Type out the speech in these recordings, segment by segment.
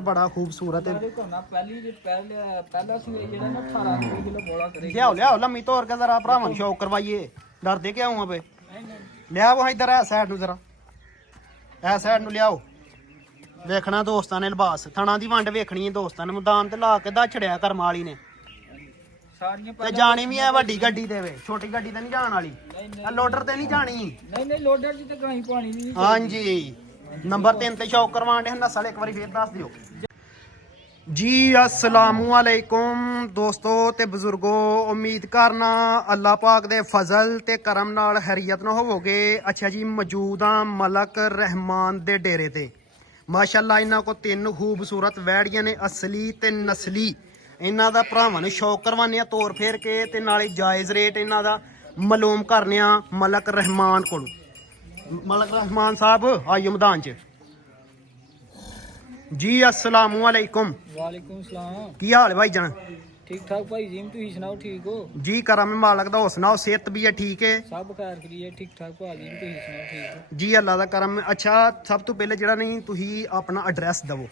बड़ा खूबसूरत है। लियाओ लम्मी तोड़ के जरा भरावां नूं शौक करवाइए। डरदे क्या हूं पे लियाओ हां इधर है साइड नूं जरा है साइड नूं लियाओ। वेखना दोस्तां ने लिबास थणा दी वंड वेखनी है दोस्तां ने मैदान ते ला के दछड़िया करम वाली ने ते जानी भी है वड्डी गड्डी ते वे छोटी गड्डी ते नहीं जाण वाली लोडर ते नहीं जानी। नहीं लोडर च ते कहीं पानी नहीं। हां जी नंबर 3 ते शौक करवाण दे नस्ल एक बारी फिर दस दियो जी। अस्सलामु अलैकुम दोस्तों ते बुजुर्गो, उम्मीद करना अल्लाह पाक दे फजल ते करम नाल खैरियत ना होवोगे। अच्छा जी मौजूद हाँ मलक रहमान दे डेरे ते माशाअल्लाह इन्हां को 3 खूबसूरत वैड़ियां ने असली ते नस्ली। इन्हां दा भरावां नूं शौक करवाने आ तोड़ फेर के ते नाले जायज़ रेट इन्हां दा मालूम करने आ मलक रहमान कोलों। मलक रहमान साहब आइयो मैदान च जी। अस्सलामु अलैकुम। वालेकुम सलाम। की हाल है भाई जान? ठीक ठाक भाई जी, तुम सुनाओ ठीक हो? जी करम मालक दा सुनाओ सेहत भी है ठीक है? सब खैर करिए ठीक ठाक भाजी, तुम सुनाओ ठीक हो? जी अल्लाह दा करम। अच्छा सब तो पहले जरा नहीं तुही अपना एड्रैस दवो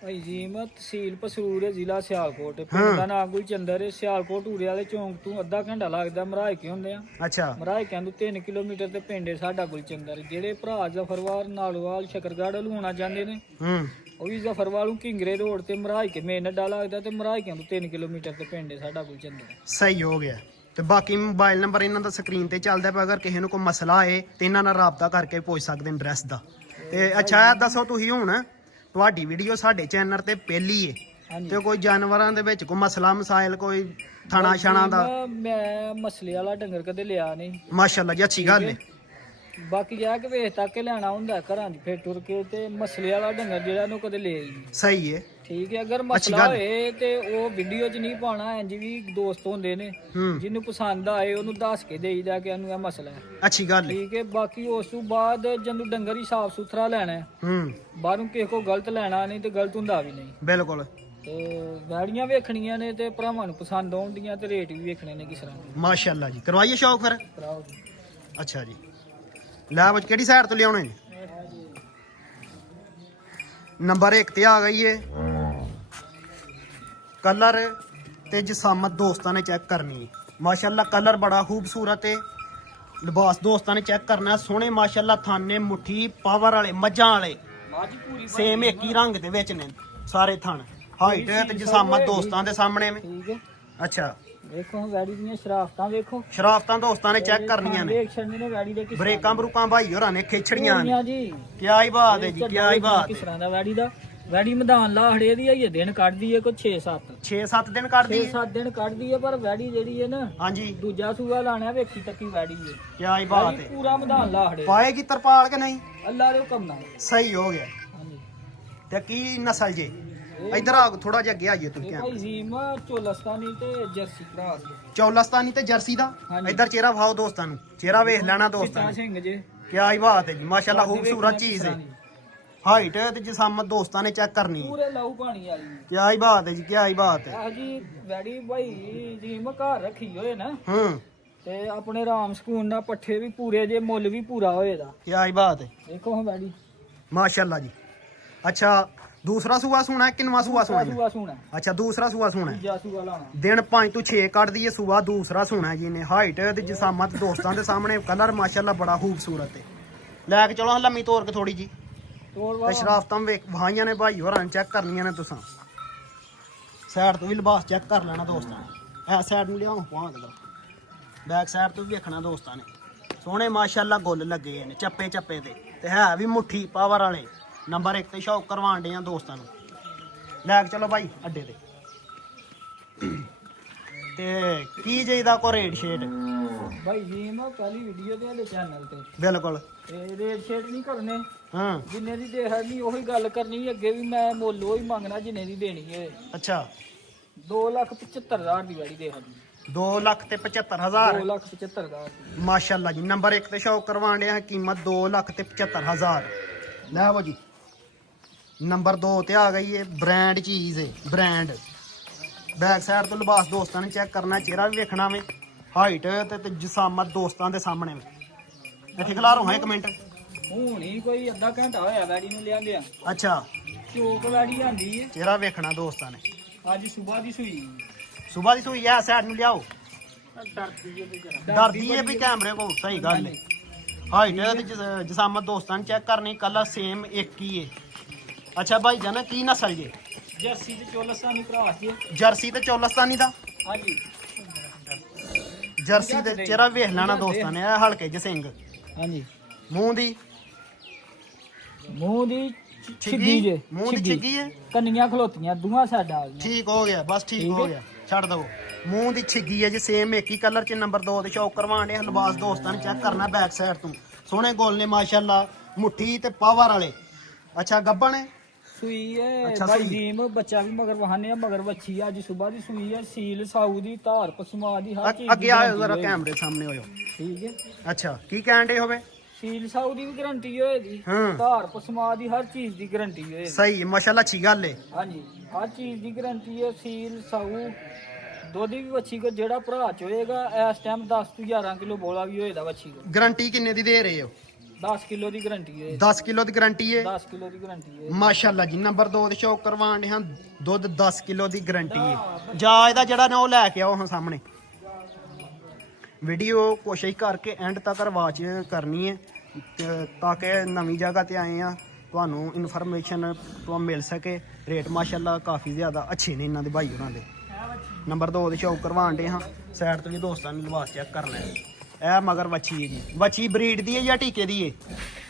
भाई जी। मैं तहसील पसरूर है, जिला सियालकोट। पिंड दा नाम गुलचंदर है। सियालकोट उरे वाले चौंक तू अद्धा घंटा लगदा। मराइके हुंदे आ। अच्छा मराइके तो 3 किलोमीटर ते पिंड है साडा गुलचंदर। जेड़े भरा जफरवाल नालोवाल शकरगढ़ लूणा जांदे ने ਉਹ ਵੀ ਜ਼ਫਰਵਾਲ ਕਿੰਗਰੇ ਰੋਡ ਤੇ ਮਰਾਈਕੇ ਮੇਨ ਅੱਡਾ ਲੱਗਦਾ ਤੇ ਮਰਾਈਕੇ ਤੋਂ 3 ਕਿਲੋਮੀਟਰ ਤੇ ਪਿੰਡ ਹੈ ਸਾਡਾ ਗੁਲਚੰਦਰ। ਸਹੀ ਹੋ ਗਿਆ। ਤੇ ਬਾਕੀ ਮੋਬਾਈਲ ਨੰਬਰ ਇਹਨਾਂ ਦਾ ਸਕਰੀਨ ਤੇ ਚੱਲਦਾ ਪਿਆ। ਅਗਰ ਕਿਸੇ ਨੂੰ ਕੋਈ ਮਸਲਾ ਹੈ ਤੇ ਇਹਨਾਂ ਨਾਲ ਰਾਬਤਾ ਕਰਕੇ ਪੁੱਛ ਸਕਦੇ ਨੇ ਐਡਰੈਸ ਦਾ। ਤੇ ਅੱਛਾ ਦੱਸੋ ਤੁਸੀਂ ਹੁਣ ਤੁਹਾਡੀ ਵੀਡੀਓ ਸਾਡੇ ਚੈਨਲ ਤੇ ਪਹਿਲੀ ਹੈ ਤੇ ਕੋਈ ਜਾਨਵਰਾਂ ਦੇ ਵਿੱਚ ਕੋਈ ਮਸਲਾ ਮਸਾਇਲ ਕੋਈ ਥਾਣਾ ਛਾਣਾ ਦਾ? ਮੈਂ ਮਸਲੇ ਵਾਲਾ ਡੰਗਰ ਕਦੇ ਲਿਆ ਨਹੀਂ। ਮਾਸ਼ਾਅੱਲਾ ਜੀ ਅੱਛੀ ਗੱਲ ਹੈ। ਬਾਕੀ ਜਾ ਕੇ ਵੇਖ ਤੱਕ ਕੇ ਲੈਣਾ ਹੁੰਦਾ ਘਰਾਂ 'ਚ ਫਿਰ ਟੁਰ ਕੇ ਤੇ ਮਸਲੇ ਵਾਲਾ ਡੰਗਰ ਜਿਹੜਾ ਨੂੰ ਕਦੇ ਲਿਆ ਹੀ ਨਹੀਂ। ਸਹੀ ਹੈ ਠੀਕ ਹੈ। ਅਗਰ ਮਸਲਾ ਹੋਏ ਤੇ ਉਹ ਵੀਡੀਓ 'ਚ ਨਹੀਂ ਪਾਉਣਾ। ਇੰਜ ਵੀ ਦੋਸਤ ਹੁੰਦੇ ਨੇ ਜਿਹਨੂੰ ਪਸੰਦ ਆਏ ਉਹਨੂੰ ਦੱਸ ਕੇ ਦੇਈਦਾ ਕਿ ਇਹਨੂੰ ਇਹ ਮਸਲਾ ਹੈ। ਅੱਛੀ ਗੱਲ ਹੈ। ਠੀਕ ਹੈ। ਬਾਕੀ ਉਸ ਤੋਂ ਬਾਅਦ ਜਦੋਂ ਡੰਗਰ ਹੀ ਸਾਫ ਸੁਥਰਾ ਲੈਣਾ ਬਾਹਰੋਂ ਕਿਸੇ ਕੋ ਗਲਤ ਲੈਣਾ ਨਹੀਂ ਤੇ ਗਲਤ ਹੁੰਦਾ ਵੀ ਨਹੀਂ। ਬਿਲਕੁਲ। ਤੇ ਵੈੜੀਆਂ ਵੇਖਣੀਆਂ ਨੇ ਤੇ ਭਰਾਵਾਂ ਨੂੰ ਪਸੰਦ ਆਉਂਦੀਆਂ ਤੇ ਰੇਟ ਵੀ ਵੇਖਣੇ ਨੇ ਕਿਸ ਤਰ੍ਹਾਂ ਦੇ। ਮਾਸ਼ਾਅੱਲਾ ਜੀ ਕਰਵਾਈਏ ਸ਼ੌਕ ਫਿਰ। ਕਰਾਓ ਜੀ। ਅੱਛਾ ਜੀ ਲੈ ਬਚ ਕਿਹੜੀ ਸਾਈਡ ਤੋਂ ਲਿਆਉਣੇ ਨੇ? ਨੰਬਰ 1 ਤੇ ਆ ਗਈ ਏ। ਕਲਰ ਤੇ ਜਿਸਾਮਤ ਦੋਸਤਾਂ ਨੇ ਚੈੱਕ ਕਰਨੀ ਹੈ। ਮਾਸ਼ਾਅੱਲਾ ਕਲਰ ਬੜਾ ਖੂਬਸੂਰਤ ਹੈ। ਲਿਬਾਸ ਦੋਸਤਾਂ ਨੇ ਚੈੱਕ ਕਰਨਾ ਸੋਹਣੇ ਮਾਸ਼ਾਅੱਲਾ ਥਾਨੇ ਮੁੱਠੀ ਪਾਵਰ ਵਾਲੇ ਮੱਝਾਂ ਵਾਲੇ ਸੇਮ ਇੱਕ ਹੀ ਰੰਗ ਦੇ ਵਿੱਚ ਨੇ ਸਾਰੇ ਥਣ। ਹਾਈਟ ਤੇ ਜਿਸਾਮਤ ਦੋਸਤਾਂ ਦੇ ਸਾਹਮਣੇ में। ਠੀਕ ਹੈ। ਅੱਛਾ ਦੇਖੋ ਵੈੜੀ ਦੀਆਂ ਸ਼ਰਾਫਤਾਂ ਵੇਖੋ। ਸ਼ਰਾਫਤਾਂ ਦੋਸਤਾਂ ਨੇ ਚੈੱਕ ਕਰਨੀਆਂ ਨੇ। ਦੇਖ ਛੱਡਨੇ ਨੇ ਵੈੜੀ ਦੇ ਕਿਸ ਬ੍ਰੇਕਾਂ ਬਰੂਕਾਂ ਭਾਈ ਹੋਰਾਂ ਨੇ ਖਿੱਚੜੀਆਂ ਨੇ। ਜੀ ਕਿਆ ਹੀ ਬਾਤ ਹੈ ਜੀ ਕਿਆ ਹੀ ਬਾਤ। ਕਿਸ ਤਰ੍ਹਾਂ ਦਾ ਵੈੜੀ ਦਾ ਵੈੜੀ ਮੈਦਾਨ ਲਾਹੜੇ ਦੀ ਹੈ। ਦਿਨ ਕੱਢਦੀ ਹੈ ਕੋਈ 6-7 ਦਿਨ ਕੱਢਦੀ ਹੈ। 6-7 ਦਿਨ ਕੱਢਦੀ ਹੈ। ਪਰ ਵੈੜੀ ਜਿਹੜੀ ਹੈ ਨਾ ਹਾਂਜੀ ਦੂਜਾ ਸੂਆ ਲਾਣਾ ਵੇਖੀ ਤੱਕੀ ਵੈੜੀ ਹੈ। ਕਿਆ ਹੀ ਬਾਤ ਹੈ। ਪੂਰਾ ਮੈਦਾਨ ਲਾਹੜੇ ਪਾਏਗੀ ਤਰਪਾਲ ਕਿ ਨਹੀਂ? ਅੱਲਾ ਦੇ ਹੁਕਮ ਨਾਲ। ਸਹੀ ਹੋ ਗਿਆ। ਹਾਂਜੀ ਤੇ ਕੀ ਨਸਲ ਜੇ? ਇਧਰ ਆ ਥੋੜਾ ਜਿਹਾ ਅੱਗੇ ਆਈਏ ਤੁਸੀਂ। ਭਾਈ ਜ਼ੀਮ ਚੋਲਸਤਾਨੀ ਤੇ ਜਰਸੀ ਕਰਾਸ ਚੌਲਸਤਾਨੀ ਤੇ ਜਰਸੀ ਦਾ। ਇਧਰ ਚਿਹਰਾ ਵਿਖਾਓ ਦੋਸਤਾਂ ਨੂੰ। ਚਿਹਰਾ ਵੇਖ ਲੈਣਾ ਦੋਸਤਾਂ ਨੇ। ਸਿੰਘ ਜੇ ਕਿਆ ਹੀ ਬਾਤ ਹੈ ਜੀ ਮਾਸ਼ਾਅੱਲਾ ਖੂਬਸੂਰਤ ਚੀਜ਼ ਹੈ। ਹਾਈਟ ਤੇ ਜਿਸਾਮਤ ਦੋਸਤਾਂ ਨੇ ਚੈੱਕ ਕਰਨੀ ਹੈ। ਪੂਰੇ ਲਾਉ ਪਾਣੀ ਵਾਲੀ। ਕਿਆ ਹੀ ਬਾਤ ਹੈ ਜੀ ਕਿਆ ਹੀ ਬਾਤ ਹੈ। ਆਹ ਜੀ ਵੈੜੀ ਭਾਈ ਜ਼ੀਮ ਘਰ ਰੱਖੀ ਹੋਏ ਨਾ ਤੇ ਆਪਣੇ ਆਰਾਮ ਸਕੂਨ ਨਾਲ ਪੱਠੇ ਵੀ ਪੂਰੇ ਜੇ ਮੁੱਲ ਵੀ ਪੂਰਾ ਹੋਏ ਦਾ। ਕਿਆ ਹੀ ਬਾਤ ਹੈ। ਦੇਖੋ ਹਾਂ ਵੈੜੀ ਮਾਸ਼ਾਅੱਲਾ ਜੀ। ਅੱਛਾ ਦੂਸਰਾ ਸੂਆ ਸੋਣਾ ਹੈ ਕਿੰਨਵਾਂ ਸੂਆ ਸੋਣਾ? ਸੂਆ ਸੋਣਾ। ਅੱਛਾ ਦੂਸਰਾ ਸੂਆ ਸੋਣਾ ਹੈ। ਤੀਜਾ ਸੂਆ ਲਾਣਾ। ਦਿਨ 5 ਤੋਂ 6 ਕੱਢਦੀ ਹੈ ਸੂਆ ਦੂਸਰਾ ਸੋਣਾ ਜੀ ਨੇ। ਹਾਈਟ ਤੇ ਜਿਸਾਮਤ ਦੋਸਤਾਂ ਦੇ ਸਾਹਮਣੇ ਕਲਰ ਮਾਸ਼ਾਅੱਲਾ ਬੜਾ ਖੂਬਸੂਰਤ ਹੈ। ਲੈ ਕੇ ਚਲੋ ਲੰਮੀ ਤੋਰ ਕੇ ਥੋੜੀ ਜੀ ਤੇ ਸ਼ਰਾਫਤਾਂ ਵੇਖ ਵਹਾਈਆਂ ਨੇ ਭਾਈ ਹੋਰਾਂ ਨੇ ਚੈੱਕ ਕਰਨੀਆਂ ਨੇ। ਤੁਸੀਂ ਸਾਈਡ ਤੋਂ ਵੀ ਲਿਬਾਸ ਚੈੱਕ ਕਰ ਲੈਣਾ ਦੋਸਤਾਂ ਨੇ। ਇਹ ਸਾਈਡ ਨੂੰ ਲਿਆਓ ਪਾਂ ਕੇ ਬੈਕ ਸਾਈਡ ਤੋਂ ਵੀ ਵੇਖਣਾ ਦੋਸਤਾਂ ਨੇ। ਸੋਹਣੇ ਮਾਸ਼ਾਅੱਲਾ ਗੁੱਲ ਲੱਗੇ ਨੇ ਚੱਪੇ ਚੱਪੇ ਤੇ ਹੈ ਵੀ ਮੁੱਠੀ ਪਾਵਰ ਵਾਲੇ। ਨੰਬਰ 1 ਤੇ ਸ਼ੌਕ ਕਰਵਾਉਣ ਡੇ ਆ ਦੋਸਤਾਂ ਨੂੰ। ਲੈ ਕੇ ਚਲੋ ਭਾਈ ਅੱਡੇ ਤੇ ਕੀ ਚਾਹੀਦਾ ਕੋ ਰੇਟ ਸ਼ੇਡ? ਭਾਈ ਜੀ ਮੈਂ ਪਹਿਲੀ ਵੀਡੀਓ ਤੇ ਸਾਡੇ ਚੈਨਲ ਤੇ ਬਿਲਕੁਲ ਰੇਟ ਸ਼ੇਡ ਨਹੀਂ ਕਰਨੇ। ਜਿੰਨੇ ਦੀ ਦੇਣੀ ਉਹੀ ਗੱਲ ਕਰਨੀ। ਅੱਗੇ ਵੀ ਮੈਂ ਮੁੱਲ ਉਹੀ ਮੰਗਣਾ ਜਿੰਨੇ ਦੀ ਦੇਣੀ ਹੈ। ਅੱਛਾ 2,75,000 ਦੀ ਵੈੜੀ ਦੇ ਸਾਡੀ। 2,75,000 2,75,000 ਮਾਸ਼ਾਅੱਲਾ ਜੀ। ਨੰਬਰ 1 ਤੇ ਸ਼ੌਕ ਕਰਵਾਉਣ ਡੇ ਆ ਕੀਮਤ 2,75,000। ਲੈ ਵੋ ਜੀ ਨੰਬਰ 2 ਤੇ ਆ ਗਈ ਹੈ ਬ੍ਰਾਂਡ ਚੀਜ਼ ਹੈ ਬ੍ਰਾਂਡ। ਬੈਕ ਸਾਈਡ ਤੋਂ ਲਿਬਾਸ ਦੋਸਤਾਂ ਨੇ ਚੈੱਕ ਕਰਨਾ ਚਿਹਰਾ ਵੀ ਵੇਖਣਾ ਵੇ। ਹਾਈਟ ਤੇ ਜਿਸਾਮਤ ਦੋਸਤਾਂ ਦੇ ਸਾਹਮਣੇ ਇੱਥੇ ਖਿਲਾਰੋ ਹਾਂ 1 ਮਿੰਟ। ਹੁਣ ਹੀ ਕੋਈ ਅੱਧਾ ਘੰਟਾ ਹੋਇਆ ਵੈੜੀ ਨੂੰ ਲਿਆਂਦਿਆਂ। ਅੱਛਾ ਚੋਕ ਵਾਲੀ ਆਂਦੀ ਹੈ ਚਿਹਰਾ ਵੇਖਣਾ ਦੋਸਤਾਂ ਨੇ। ਅੱਜ ਸਵੇਰ ਦੀ ਸੂਈ ਸਵੇਰ ਦੀ ਸੂਈ ਆ, ਸਾਈਡ ਨੂੰ ਲਿਆਓ। ਡਰਦੀ ਹੈ ਵੀ ਜਰਾ ਡਰਦੀ ਹੈ ਵੀ ਕੈਮਰੇ ਕੋਲ, ਸਹੀ ਗੱਲ ਹੈ। ਹਾਈਟ ਤੇ ਜਸਾਮਤ ਦੋਸਤਾਂ ਨੇ ਚੈੱਕ ਕਰਨੀ, ਕਲਰ ਸੇਮ ਇੱਕ ਹੀ ਹੈ। ਅੱਛਾ ਭਾਈ ਜਾਨ ਕੀ ਨਸਲ ਜੇ? ਜਰਸੀ ਤੇ ਚੋਲਸਤਾਨੀ ਭਰਾ ਜੀ। ਜਰਸੀ ਤੇ ਚੋਲਸਤਾਨੀ ਦਾ। ਹਾਂਜੀ ਜਰਸੀ ਤੇ ਚਿਹਰਾ ਵੇਖ ਲੈਣਾ ਦੋਸਤਾਂ ਨੇ, ਇਹ ਹਲਕੇ ਜਿਹੇ ਸਿੰਘ। ਹਾਂਜੀ ਮੂੰਹ ਦੀ ਛਿੱਗੀ ਜੇ, ਮੂੰਹ ਦੀ ਛਿੱਗੀ ਹੈ। ਕੰਨੀਆਂ ਖਲੋਤੀਆਂ ਦੋਹਾਂ ਸਾਡਾ ਠੀਕ ਹੋ ਗਿਆ, ਬਸ ਠੀਕ ਹੋ ਗਿਆ, ਛੱਡ ਦਵੋ। ਮੂੰਹ ਦੀ ਛਿੱਗੀ ਹੈ ਜੀ, ਸੇਮ ਇੱਕ ਹੀ ਕਲਰ ਚ। ਨੰਬਰ 2 ਤੇ ਸ਼ੌਕ ਕਰਵਾਉਣ ਦੇ ਲਿਬਾਸ ਦੋਸਤਾਂ ਨੇ ਚੈੱਕ ਕਰਨਾ ਬੈਕ ਸਾਈਡ ਤੋਂ। ਸੋਹਣੇ ਗੋਲ ਨੇ ਮਾਸ਼ਾਅੱਲਾ, ਮੁੱਠੀ ਤੇ ਪਾਵਰ ਵਾਲੇ। ਅੱਛਾ ਗੱਬਣ ਹੈ ਸੂਈ ਹੈ ਅੱਛਾ, ਭਾਈ ਸੂਈ। ਜੀਮ, ਬੱਚਾ ਵੀ ਮਗਰ ਵਹਾਨੇ ਆ, ਮਗਰ ਵੱਛੀ ਅੱਜ ਸਵੇਰ ਦੀ ਸੂਈ ਹੈ। ਸੀਲ ਸਾਊ ਦੀ, ਧਾਰ ਪਸਮਾ ਦੀ, ਹਰ ਚੀਜ਼ ਅੱਗੇ ਆਇਓ ਜ਼ਰਾ, ਕੈਮਰੇ ਸਾਹਮਣੇ ਹੋਇਓ। ਠੀਕ ਹੈ। ਅੱਛਾ ਕੀ ਕਹਿਣ ਦੇ ਹੋਵੇ? ਸੀਲ ਸਾਊ ਦੀ ਵੀ ਗਾਰੰਟੀ ਹੋਏਗੀ, ਹਾਂ। ਧਾਰ ਪਸਮਾ ਦੀ, ਹਰ ਚੀਜ਼ ਦੀ ਗਾਰੰਟੀ ਹੋਏਗੀ। ਸਹੀ ਮਾਸ਼ਾਅੱਲਾ, ਅੱਛੀ ਗੱਲ ਹੈ। ਹਾਂਜੀ ਹਰ ਚੀਜ਼ ਦੀ ਗਾਰੰਟੀ ਹੈ। ਸੀਲ ਸਾਊ ਦੁੱਧ ਵੀ ਵੱਛੀ ਕੋ ਜਿਹੜਾ ਭਰਾ ਚੋਏਗਾ ਇਸ ਟਾਈਮ 10 ਤੋਂ 11 ਕਿਲੋ ਬੋਲਾ ਵੀ ਹੋਏਦਾ ਵੱਛੀ ਕੋ। ਗਾਰੰਟੀ ਕਿੰਨੇ ਦੀ ਦੇ ਰਹੇ ਹੋ? 10 ਕਿਲੋ ਦੀ ਗਾਰੰਟੀ ਹੈ। 10 ਕਿਲੋ ਦੀ ਗਾਰੰਟੀ ਹੈ। 10 ਕਿਲੋ ਦੀ ਗਾਰੰਟੀ ਹੈ ਮਾਸ਼ਾਅੱਲਾ ਜੀ। ਨੰਬਰ 2 ਤੇ ਸ਼ੌਕ ਕਰਵਾਉਣ ਦੇ ਹਾਂ, ਦੁੱਧ 10 ਕਿਲੋ ਦੀ ਗਾਰੰਟੀ ਹੈ। ਜਾ ਇਹਦਾ ਜਿਹੜਾ ਨਾ ਉਹ ਲੈ ਕੇ ਆਓ ਹਾਂ ਸਾਹਮਣੇ। ਵੀਡੀਓ ਕੋਸ਼ਿਸ਼ ਕਰਕੇ ਐਂਡ ਤੱਕ ਵਾਚ ਕਰਨੀ ਹੈ, ਤਾਂ ਕਿ ਨਵੀਂ ਜਗ੍ਹਾ ਤੇ ਆਏ ਆ, ਤੁਹਾਨੂੰ ਇਨਫੋਰਮੇਸ਼ਨ ਤੋਂ ਮਿਲ ਸਕੇ। ਰੇਟ ਮਾਸ਼ਾਅੱਲਾ ਕਾਫੀ ਜ਼ਿਆਦਾ ਅੱਛੇ ਨੇ ਇਹਨਾਂ ਦੇ ਭਾਈ ਉਹਨਾਂ ਦੇ। ਨੰਬਰ 2 ਦੇ ਸ਼ੌਕ ਕਰਵਾਉਣ ਦੇ ਹਾਂ। ਸਾਈਡ ਤੋਂ ਵੀ ਦੋਸਤਾਂ ਨੇ ਲਿਬਾਸ ਚੈੱਕ ਕਰਨਾ ਹੈ। ਇਹ ਮਗਰ ਵੱਛੀ ਹੈ ਜੀ। ਵੱਛੀ ਬਰੀਡ ਦੀ ਹੈ ਜਾਂ ਟੀਕੇ ਦੀ ਹੈ?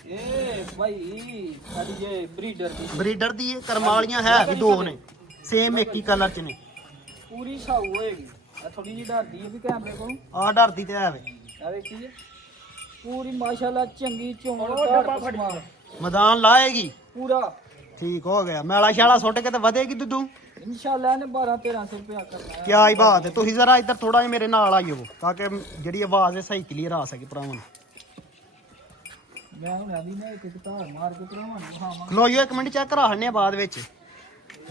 ਇਹ ਭਾਈ ਸਾਡੀ ਜੇ ਬਰੀਡਰ ਦੀ ਬਰੀਡਰ ਦੀ ਹੈ। ਕਰਮਾਂ ਵਾਲੀਆਂ ਹੈ ਵੀ ਦੋ ਨੇ, ਸੇਮ ਇੱਕ ਹੀ ਕਲਰ ਚ ਨੇ। ਪੂਰੀ ਸਾਊ ਹੋਏਗੀ। ਆ ਥੋੜੀ ਜਿਹੀ ਡਰਦੀ ਹੈ ਵੀ ਕੈਮਰੇ ਕੋਲ। ਆਹ ਡਰਦੀ ਤੇ ਹੈ ਵੇ। ਆ ਵੇਖੀ ਹੈ ਪੂਰੀ ਮਾਸ਼ਾਅੱਲਾ ਚੰਗੀ ਚੋਣ, ਧਾਰ ਪਸਮਾ ਮੈਦਾਨ ਲਾਏਗੀ ਪੂਰਾ। ਠੀਕ ਹੋ ਗਿਆ। ਮੈਲਾ ਸ਼ਾਲਾ ਸੁੱਟ ਕੇ ਤੇ ਵਧੇਗੀ ਦੁੱਧੂ। ਇਨਸ਼ਾਅੱਲਾ ਨੇ 12-1300 ਰੁਪਇਆ ਕਰਨਾ ਹੈ। ਕਿਆ ਹੀ ਬਾਤ ਹੈ। ਤੁਸੀਂ ਜ਼ਰਾ ਇੱਧਰ ਥੋੜਾ ਜਿਹਾ ਮੇਰੇ ਨਾਲ ਆਈਓ, ਤਾਂ ਕਿ ਜਿਹੜੀ ਆਵਾਜ਼ ਹੈ ਸਹੀ ਕਲੀਅਰ ਆ ਸਕੇ ਭਰਾਵਾਂ ਨੂੰ। ਮੈਂ ਹੁਣ ਵੀ ਨਾ ਇੱਕ ਧਾਰ ਮਾਰ ਕੇ ਭਰਾਵਾਂ ਨੂੰ ਖਾਵਾਂ। ਖਲੋਇਓ ਇੱਕ ਮਿੰਟ, ਚੈੱਕ ਕਰਾ ਹੰਨੇ ਆ ਬਾਅਦ ਵਿੱਚ।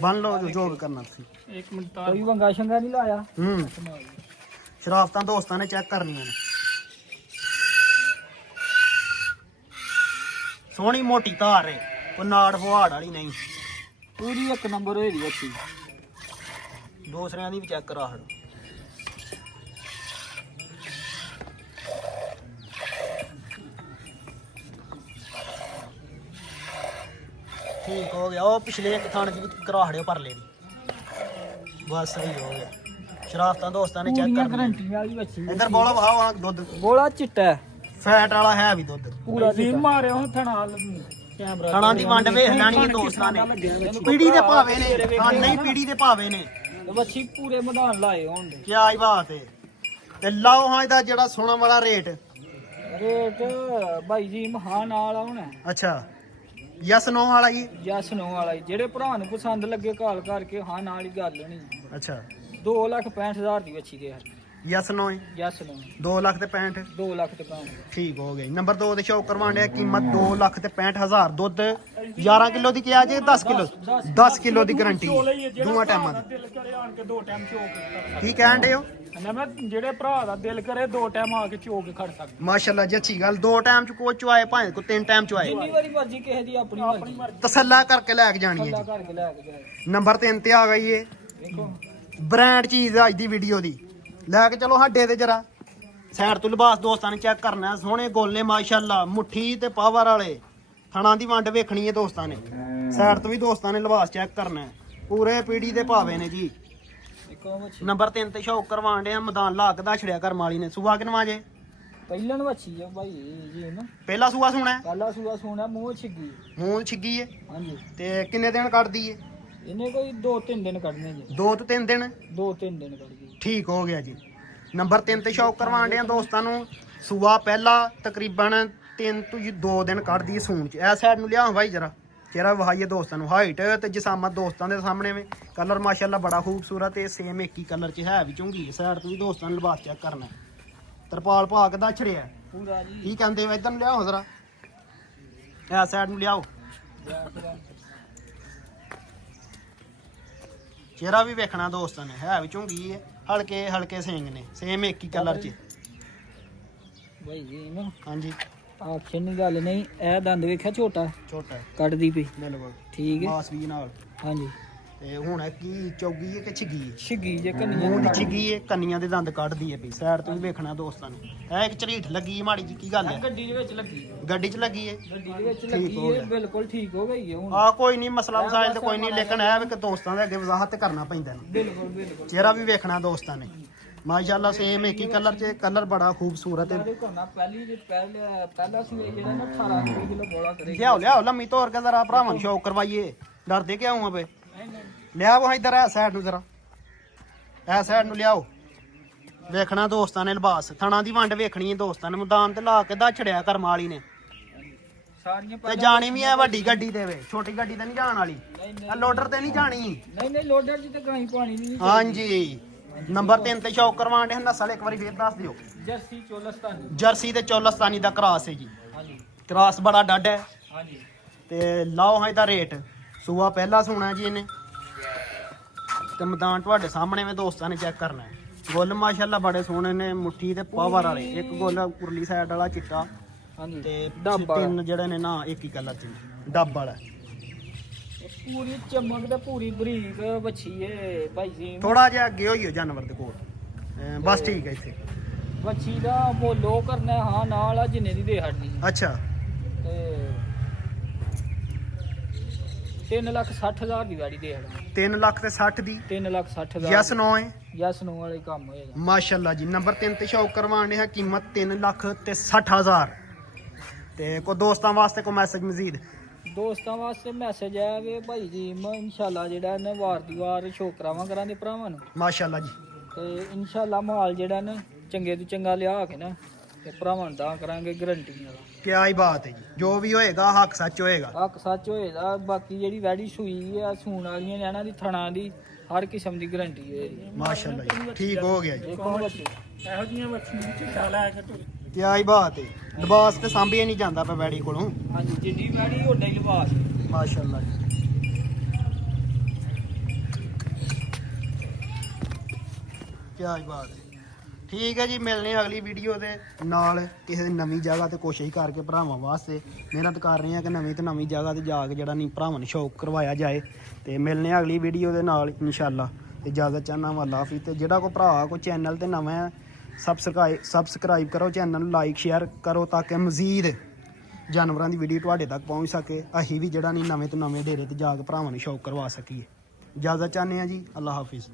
ਬੰਨ ਲਓ ਜੋ ਵੀ ਕਰਨਾ ਤੁਸੀਂ। ਇੱਕ ਮਿੰਟ ਤਾਂ ਕੋਈ ਵੰਗਾ ਸ਼ੰਗਾ ਨਹੀਂ ਲਾਇਆ। ਸ਼ਰਾਫਤਾਂ ਦੋਸਤਾਂ ਨੇ ਚੈੱਕ ਕਰਨੀਆਂ ਨੇ। ਸੋਹਣੀ ਮੋਟੀ ਧਾਰ ਹੈ, ਕੋਈ ਨਾੜ ਫੁਹਾੜ ਵਾਲੀ ਨਹੀਂ। ਪੂਰੀ ਇੱਕ ਨੰਬਰ ਹੋਈ ਦੀ ਅੱਛੀ। ਦੂਸਰਿਆਂ ਦੀ ਵੀ ਚੈੱਕ ਕਰਾ ਹੜ। ਠੀਕ ਹੋ ਗਿਆ। ਉਹ ਪਿਛਲੇ ਇੱਕ ਥਾਣ ਚ ਵੀ ਕਰਾ ਹੜਿਓ ਪਰਲੇ ਦੀ, ਬਸ ਸਹੀ ਹੋ ਗਿਆ। ਸ਼ਰਾਫਤਾਂ ਦੋਸਤਾਂ ਨੇ ਚੈੱਕ ਕਰਨੀ। ਗਾਰੰਟੀ ਵਾਲੀ ਵੱਛੀ। ਇੱਧਰ ਬੋਲਾ ਵਹਾਓ ਆ ਦੁੱਧ। ਬੋਲਾ ਚਿੱਟਾ ਹੈ, ਫੈਟ ਵਾਲਾ ਹੈ ਵੀ ਦੁੱਧ ਪੂਰਾ ਜੀ ਮਾਰਿਆ ਹੁਣ ਥਣਾ ਕੈਮਰਾ। ਥਣਾ ਦੀ ਵੰਡ ਵੇਖ ਲੈਣੀ ਹੈ ਦੋਸਤਾਂ ਨੇ। ਪੀੜੀ ਦੇ ਭਾਵੇ ਨੇ, ਹਾਂ ਨਹੀਂ ਪੀੜੀ ਦੇ ਭਾਵੇ ਨੇ। ਵੱਛੀ ਪੂਰੇ ਮੈਦਾਨ ਲਾਏ ਹੋਣ ਦੇ। ਕਿਆ ਹੀ ਬਾਤ ਹੈ। ਤੇ ਲਾਓ ਹਾਂ ਇਹਦਾ ਜਿਹੜਾ ਸੋਨਾ ਵਾਲਾ ਰੇਟ। ਰੇਟ ਭਾਈ ਜੀ ਮਹਾ ਨਾਲ ਆਉਣਾ। ਅੱਛਾ ਯਸ ਨੋ ਵਾਲਾ ਜੀ? ਜਸ ਨੋ ਵਾਲਾ ਜੀ। ਜਿਹੜੇ ਭਰਾ ਨੂੰ ਪਸੰਦ ਲੱਗੇ ਕਾਲ ਕਰਕੇ ਹਾਂ ਨਾਲ ਹੀ ਗੱਲ ਲੈਣੀ। ਅੱਛਾ 2,65,000 ਦੀ ਵੱਛੀ ਦੇ ਯਾਰ। ਯਸ ਨੋ ਜਸ ਨੋ 2 ਲੱਖ ਤੇ 65। 2 ਲੱਖ ਤੇ ਪਾਉਂ। ਠੀਕ ਹੋ ਗਿਆ। ਨੰਬਰ 2 ਦੇ ਸ਼ੌਕ ਕਰਵਾਉਣ ਡਿਆ, ਕੀਮਤ 2 ਲੱਖ ਤੇ 65,000। ਦੁੱਧ 11 ਕਿਲੋ ਦੀ ਕਿਹਾ ਜੇ 10 ਕਿਲੋ? 10 ਕਿਲੋ ਦੀ ਗਾਰੰਟੀ ਦੋਵਾਂ ਟਾਈਮਾਂ ਦੀ। ਦਿਲ ਕਰੇ ਆਣ ਕੇ 2 ਟਾਈਮ ਚੋਕ ਕੀ ਕਹਿਣ ਦੇ ਹੋ? ਮੈਂ ਜਿਹੜੇ ਭਰਾ ਦਾ ਦਿਲ ਕਰੇ 2 ਟਾਈਮ ਆ ਕੇ ਚੋਕ ਖੜ ਸਕਦਾ। ਮਾਸ਼ਾਅੱਲਾ ਜੀ, ਅੱਛੀ ਗੱਲ। 2 ਟਾਈਮ ਚ ਕੋਈ ਚੁਆਏ, ਭਾਵੇਂ ਕੋਈ 3 ਟਾਈਮ ਚੁਆਏ, ਜਿੰਨੀ ਵਾਰੀ ਮਰਜ਼ੀ ਕਿਸੇ ਦੀ ਆਪਣੀ ਮਰਜ਼ੀ ਤਸੱਲਾ ਕਰਕੇ ਲੈ ਕੇ ਜਾਣੀ ਹੈ ਅੱਲਾ ਜੀ। ਕਰਕੇ ਲੈ ਕੇ ਜਾਏ। ਨੰਬਰ 3 ਤੇ ਆ ਗਈ ਏ ਵੇਖੋ ਬ੍ਰਾਂਡ ਚੀਜ਼ ਅੱਜ ਦੀ ਵੀਡੀਓ ਦੀ। ਲੈ ਕੇ ਚਲੋ ਸਾਡੇ ਤੇ ਜਰਾ। ਸਾਈਡ ਤੋਂ ਲਿਬਾਸ ਦੋਸਤਾਂ ਨੇ ਚੈੱਕ ਕਰਨਾ। ਸੋਹਣੇ ਗੋਲ ਨੇ ਮਾਸ਼ਾਅੱਲਾ, ਮੁੱਠੀ ਤੇ ਪਾਵਰ ਵਾਲੇ। ਥਣਾ ਦੀ ਵੰਡ ਵੇਖਣੀ ਹੈ ਦੋਸਤਾਂ ਨੇ। ਸਾਈਡ ਤੋਂ ਵੀ ਦੋਸਤਾਂ ਨੇ ਲਿਬਾਸ ਚੈੱਕ ਕਰਨਾ ਹੈ। ਪੂਰੇ ਪੀੜੀ ਦੇ ਭਾਵੇ ਨੇ ਜੀ। ਦੇਖੋ ਵੱਛੀ ਨੰਬਰ 3 ਤੇ ਸ਼ੌਕ ਕਰਵਾਉਣ ਡਿਆ, ਮੈਦਾਨ ਲਾਕਦਾ ਛੜਿਆ ਕਰ ਮਾਲੀ ਨੇ। ਸੂਆ ਕਿਨਵਾ ਜੇ? ਪਹਿਲਣ ਵੱਛੀ ਆ ਭਾਈ ਜੀ ਨਾ। ਪਹਿਲਾ ਸੂਆ ਸੁਣਾ? ਕਾਲਾ ਸੂਆ ਸੋਨਾ ਮੂੰਹ ਛਿੱਗੀ। ਮੂੰਹ ਛਿੱਗੀ ਏ। ਹਾਂਜੀ ਤੇ ਕਿੰਨੇ ਦਿਨ ਕੱਢਦੀ ਏ? ਇਹਨੇ ਕੋਈ 2-3 ਦਿਨ ਕੱਢਨੇ ਜੀ। 2 ਤੋਂ 3 ਦਿਨ। 2-3 ਦਿਨ ਕੱਢ ਗਈ। ਠੀਕ ਹੋ ਗਿਆ ਜੀ। ਨੰਬਰ 3 ਤੇ ਸ਼ੌਕ ਕਰਵਾਉਣ ਡਿਆ ਦੋਸਤਾਂ ਨੂੰ। ਸੂਆ ਪਹਿਲਾ ਤਕਰੀਬਨ 3 ਤੋਂ 2 ਦਿਨ ਕੱਢਦੀ ਏ ਸੂਣ ਚ। ਇਸ ਸਾਈਡ ਨੂੰ ਲਿਆਓ ਭਾਈ ਜਰਾ, ਚਿਹਰਾ ਵਿਖਾਈਏ ਦੋਸਤਾਂ ਨੂੰ। ਹਾਈਟ ਤੇ ਜਸਾਮਤ ਦੋਸਤਾਂ ਦੇ ਸਾਹਮਣੇ ਵੇ। ਕਲਰ ਮਾਸ਼ਾਅੱਲਾ ਬੜਾ ਖੂਬਸੂਰਤ ਹੈ, ਸੇਮ ਇੱਕ ਹੀ ਕਲਰ ਚ ਹੈ ਵੀ ਚੁੰਗੀ। ਸਾਈਡ ਤੋਂ ਵੀ ਦੋਸਤਾਂ ਨੇ ਲਿਬਾਸ ਚੈੱਕ ਕਰਨਾ। ਤਰਪਾਲ ਪਾ ਕੇ ਦਾ ਛੜਿਆ ਪੂਰਾ ਜੀ। ਕੀ ਕਹਿੰਦੇ ਹੋ? ਇੱਧਰ ਨੂੰ ਲਿਆਓ ਜ਼ਰਾ, ਇਸ ਸਾਈਡ ਨੂੰ ਲਿਆਓ। ਚਿਹਰਾ ਵੀ ਵੇਖਣਾ ਦੋਸਤਾਂ ਨੇ, ਹੈ ਵੀ ਝੁੰਗੀ ਹੈ। ਹਲਕੇ ਹਲਕੇ ਸਿੰਘ ਨੇ, ਸੇਮ ਇੱਕ ਹੀ ਕਲਰ ਚ। ਭਾਈ ਜੀ ਨਾ ਹਾਂਜੀ ਆਖੇ ਨਹੀਂ ਗੱਲ ਨਹੀਂ, ਇਹ ਦੰਦ ਵੇਖਿਆ ਝੋਟਾ ਛੋਟਾ ਹੈ ਕੱਢਦੀ ਪਈ। ਬਿਲਕੁਲ ਠੀਕ ਹੈ। ਮਾਸ ਵੀ ਨਾਲ। ਹਾਂਜੀ ਤੇ ਹੁਣ ਇਹ ਕੀ ਚੌਗੀ ਹੈ ਕਿ ਛਿੱਗੀ ਹੈ? ਛਿੱਗੀ ਜੇ ਕੰਨੀਆਂ ਮੂੰਹ ਦੀ ਛਿੱਗੀ ਹੈ, ਕੰਨੀਆਂ ਦੇ ਦੰਦ ਕੱਢਦੀ ਹੈ ਵੀ ਸਾਈਡ ਤੋਂ ਵੀ ਵੇਖਣਾ ਦੋਸਤਾਂ ਨੇ। ਇਹ ਇੱਕ ਝਰੀਟ ਲੱਗੀ ਮਾੜੀ ਜੀ, ਕੀ ਗੱਲ ਹੈ? ਗੱਡੀ ਦੇ ਵਿੱਚ ਲੱਗੀ, ਗੱਡੀ 'ਚ ਲੱਗੀ ਹੈ? ਗੱਡੀ ਦੇ ਵਿੱਚ ਠੀਕ ਲੱਗੀ ਹੋ ਹੈ, ਗਿਆ। ਬਿਲਕੁਲ ਠੀਕ ਹੋ ਗਈ ਹੈ ਹੁਣ। ਆ ਕੋਈ ਨਹੀਂ, ਮਸਲਾ ਮਸਾਇਲ ਤੇ ਕੋਈ ਨਹੀਂ, ਲੇਕਿਨ ਇਹ ਵੀ ਕਿ ਦੋਸਤਾਂ ਦੇ ਅੱਗੇ ਵਜ਼ਾਹਤ ਕਰਨਾ ਪੈਂਦਾ ਨੇ। ਬਿਲਕੁਲ ਬਿਲਕੁਲ। ਚਿਹਰਾ ਵੀ ਵੇਖਣਾ ਦੋਸਤਾਂ ਨੇ। ਮਾਸ਼ਾਅੱਲਾ ਸੇਮ ਇੱਕ ਹੀ ਕਲਰ 'ਚ, ਕਲਰ ਬੜਾ ਖੂਬਸੂਰਤ ਹੈ। ਪਹਿਲਾ ਸੀ ਜਿਹੜਾ ਨਾ 18 ਕਿਲੋ ਬੋਲਾ ਕਰੇਗਾ। ਲਿਆਓ ਲਿਆਓ ਲੰਮੀ ਤੋਰ ਕੇ ਜ਼ਰਾ ਭਰਾਵਾਂ ਨੂੰ ਸ਼ੌਕ ਕਰਵਾਈਏ। ਡਰਦੇ ਕਿਉਂ ਆ ਬੇ? ਲਿਆਓ ਇੱਧਰ ਇਹ ਸਾਈਡ ਨੂੰ ਜ਼ਰਾ, ਇਹ ਸਾਈਡ ਨੂੰ ਲਿਆਓ। ਵੇਖਣਾ ਦੋਸਤਾਂ ਨੇ ਲਿਬਾਸ, ਥਣਾ ਦੀ ਵੰਡ ਵੇਖਣੀ ਹੈ ਦੋਸਤਾਂ ਨੇ। ਮੈਦਾਨ ਤੇ ਲਾ ਕੇ ਦਾ ਛੜਿਆ ਕਰਮ ਵਾਲੀ ਨੇ। ਸਾਰੀਆਂ ਤੇ ਜਾਣੀ ਵੀ ਐ ਵੱਡੀ ਗੱਡੀ ਤੇ ਵੇ, ਛੋਟੀ ਗੱਡੀ ਤੇ ਨਹੀਂ ਜਾਣ ਵਾਲੀ। ਆ ਲੋਡਰ ਤੇ ਨਹੀਂ ਜਾਣੀ। ਨਹੀਂ ਲੋਡਰ ਜੀ ਤੇ ਗਾਈ ਪਾਣੀ ਨਹੀਂ। ਹਾਂਜੀ ਨੰਬਰ 3 ਤੇ ਸ਼ੌਕ ਕਰਵਾਉਣ ਦੇ ਨਸਲ ਇੱਕ ਵਾਰੀ ਫੇਰ ਦੱਸ ਦਿਓ। ਜਰਸੀ ਚੋਲਸਤਾਨੀ। ਜਰਸੀ ਤੇ ਚੋਲਸਤਾਨੀ ਦਾ ਕ੍ਰਾਸ ਹੈ ਜੀ। ਹਾਂਜੀ ਕ੍ਰਾਸ ਬੜਾ ਡੱਡ ਹੈ। ਹਾਂਜੀ। ਤੇ ਲਾਓ ਹਾਂ ਇਹਦਾ ਰੇਟ। ਸੂਆ ਪਹਿਲਾ ਸੋਣਾ ਜੀ ਇਹਨੇ। ਤੇ ਮੈਦਾਨ ਤੁਹਾਡੇ ਸਾਹਮਣੇ ਵੇ ਦੋਸਤਾਂ ਨੇ ਚੈੱਕ ਕਰਨਾ ਹੈ। ਗੁੱਲ ਮਾਸ਼ਾਅੱਲਾ ਬੜੇ ਸੋਹਣੇ ਨੇ, ਮੁੱਠੀ ਤੇ ਪਾਵਰ ਵਾਲੇ। ਇੱਕ ਗੁੱਲ ਉਰਲੀ ਸਾਈਡ ਵਾਲਾ ਚਿੱਟਾ ਹਾਂਜੀ। ਤੇ ਡੱਬ ਵਾਲਾ। ਤਿੰਨ ਜਿਹੜੇ ਨੇ ਨਾ ਇੱਕ ਹੀ ਕਲਰ ਚ ਨੇ। ਡੱਬ ਵਾਲਾ ਪੂਰੀ ਚਮਕ ਤੇ ਪੂਰੀ ਬਰੀਕ ਵੱਛੀ ਏ ਭਾਈ ਜੀ। ਥੋੜਾ ਜਿਹਾ ਅੱਗੇ ਹੋਈਓ ਜਾਨਵਰ ਦੇ ਕੋਲ। ਬਸ ਠੀਕ ਹੈ ਇੱਥੇ। ਵੱਛੀ ਦਾ ਮੁੱਲ ਉਹ ਕਰਨਾ ਹਾਂ ਨਾਲ ਆ ਜਿੰਨੇ ਦੀ ਦੇ ਹਟਦੀ। ਅੱਛਾ ਤੇ 3,60,000 ਦੀ ਵਾੜੀ ਦੇ ਹਟਦੀ। 3 ਲੱਖ ਤੇ 60 ਦੀ 3,60,000। ਯਸ ਨੋ ਹੈ। ਯਸ ਨੋ ਵਾਲੇ ਕੰਮ ਹੋਏਗਾ। ਮਾਸ਼ਾਅੱਲਾ ਜੀ। ਨੰਬਰ 3 ਤੇ ਸ਼ੌਕ ਕਰਵਾਉਣੇ ਹੈ। ਕੀਮਤ 3 ਲੱਖ ਤੇ 60,000। ਤੇ ਕੋ ਦੋਸਤਾਂ ਵਾਸਤੇ ਕੋ ਮੈਸੇਜ ਮਜ਼ੀਦ? ਦੋਸਤਾਂ ਵਾਸਤੇ ਮੈਸੇਜ ਹੈ ਵੀ ਭਾਈ ਜੀ ਮੈਂ ਇਨਸ਼ਾਅੱਲਾ ਜਿਹੜਾ ਇਹਨੇ ਵਾਰ ਦੀ ਵਾਰ ਸ਼ੋਅ ਕਰਾਵਾਂ ਕਰਾਂਗੇ ਭਰਾਵਾਂ ਨੂੰ। ਮਾਸ਼ਾਅੱਲਾ ਜੀ। ਤੇ ਇਨਸ਼ਾਅੱਲਾ ਮਾਲ ਜਿਹੜਾ ਨਾ ਚੰਗੇ ਤੋਂ ਚੰਗਾ ਲਿਆ ਕੇ ਨਾ ਤੇ ਭਰਾਵਾਂ ਦਾ ਕਰਾਂਗੇ ਗਰੰਟੀ ਨਾਲ। ਕਿਆ ਹੀ ਬਾਤ ਹੈ ਜੀ। ਜੋ ਵੀ ਹੋਏਗਾ ਹੱਕ ਸੱਚ ਹੋਏਗਾ। ਹੱਕ ਸੱਚ ਹੋਏਗਾ। ਬਾਕੀ ਜਿਹੜੀ ਵੈੜੀ ਸੂਈ ਆ ਸੂਣ ਵਾਲੀਆਂ ਨੇ ਇਹਨਾਂ ਦੀ ਥਣਾ ਦੀ ਹਰ ਕਿਸਮ ਦੀ ਗਰੰਟੀ ਹੋਏਗੀ। ਮਾਸ਼ਾਅੱਲਾ ਜੀ। ਠੀਕ ਹੋ ਗਿਆ ਜੀ। ਦੇਖੋ ਬੱਚੇ ਇਹੋ ਜਿਹੀਆਂ ਬੱਚੀਆਂ ਵਿੱਚ ਛਾਲਾ ਆ ਕੇ ਕਿਆ ਹੀ ਬਾਤ ਹੈ। ਲਿਬਾਸ ਤੇ ਸਾਂਭਿਆ ਨਹੀਂ ਜਾਂਦਾ ਪਿਆ ਵੈੜੀ ਕੋਲੋਂ। ਹਾਂਜੀ ਜਿੰਨੀ ਵੈੜੀ ਓਡਾ ਹੀ ਲਿਬਾਸ। ਮਾਸ਼ਾਅੱਲਾ ਜੀ। ਕਿਆ ਹੀ ਬਾਤ ਹੈ। ਠੀਕ ਹੈ ਜੀ, ਮਿਲਨੇ ਆ ਅਗਲੀ ਵੀਡੀਓ ਦੇ ਨਾਲ ਕਿਸੇ ਨਵੀਂ ਜਗ੍ਹਾ ਤੇ ਕੋਸ਼ਿਸ਼ ਕਰਕੇ ਭਰਾਵਾਂ ਵਾਸਤੇ ਮਿਹਨਤ ਕਰ ਰਹੇ ਹਾਂ ਕਿ ਨਵੀਂ ਤੋਂ ਨਵੀਂ ਜਗ੍ਹਾ ਤੇ ਜਾ ਕੇ ਜਿਹੜਾ ਨਹੀਂ ਭਰਾਵਾਂ ਨੂੰ ਸ਼ੌਕ ਕਰਵਾਇਆ ਜਾਏ। ਤੇ ਮਿਲਨੇ ਆ ਅਗਲੀ ਵੀਡੀਓ ਦੇ ਨਾਲ ਇਨਸ਼ਾਅੱਲਾ। ਇਜਾਜ਼ਤ ਚਾਹਨਾ ਵਾ। ਅੱਲਾ ਹਾਫਿਜ਼। ਤੇ ਜਿਹੜਾ ਕੋਈ ਭਰਾ ਕੋਈ ਚੈਨਲ ਤੇ ਨਵਾਂ ਹੈ ਸਬਸਕ੍ਰਾਈਬ ਕਰੋ ਚੈਨਲ ਨੂੰ, ਲਾਈਕ ਸ਼ੇਅਰ ਕਰੋ ਤਾਂ ਕਿ ਮਜ਼ੀਦ ਜਾਨਵਰਾਂ ਦੀ ਵੀਡੀਓ ਤੁਹਾਡੇ ਤੱਕ ਪਹੁੰਚ ਸਕੇ। ਅਸੀਂ ਵੀ ਜਿਹੜਾ ਨਹੀਂ ਨਵੇਂ ਤੋਂ ਨਵੇਂ ਡੇਰੇ ਤੇ ਜਾ ਕੇ ਭਰਾਵਾਂ ਨੂੰ ਸ਼ੌਕ ਕਰਵਾ ਸਕੀਏ। ਇਜਾਜ਼ਤ ਚਾਹੁੰਦੇ ਹਾਂ ਜੀ। ਅੱਲਾ ਹਾਫਿਜ਼।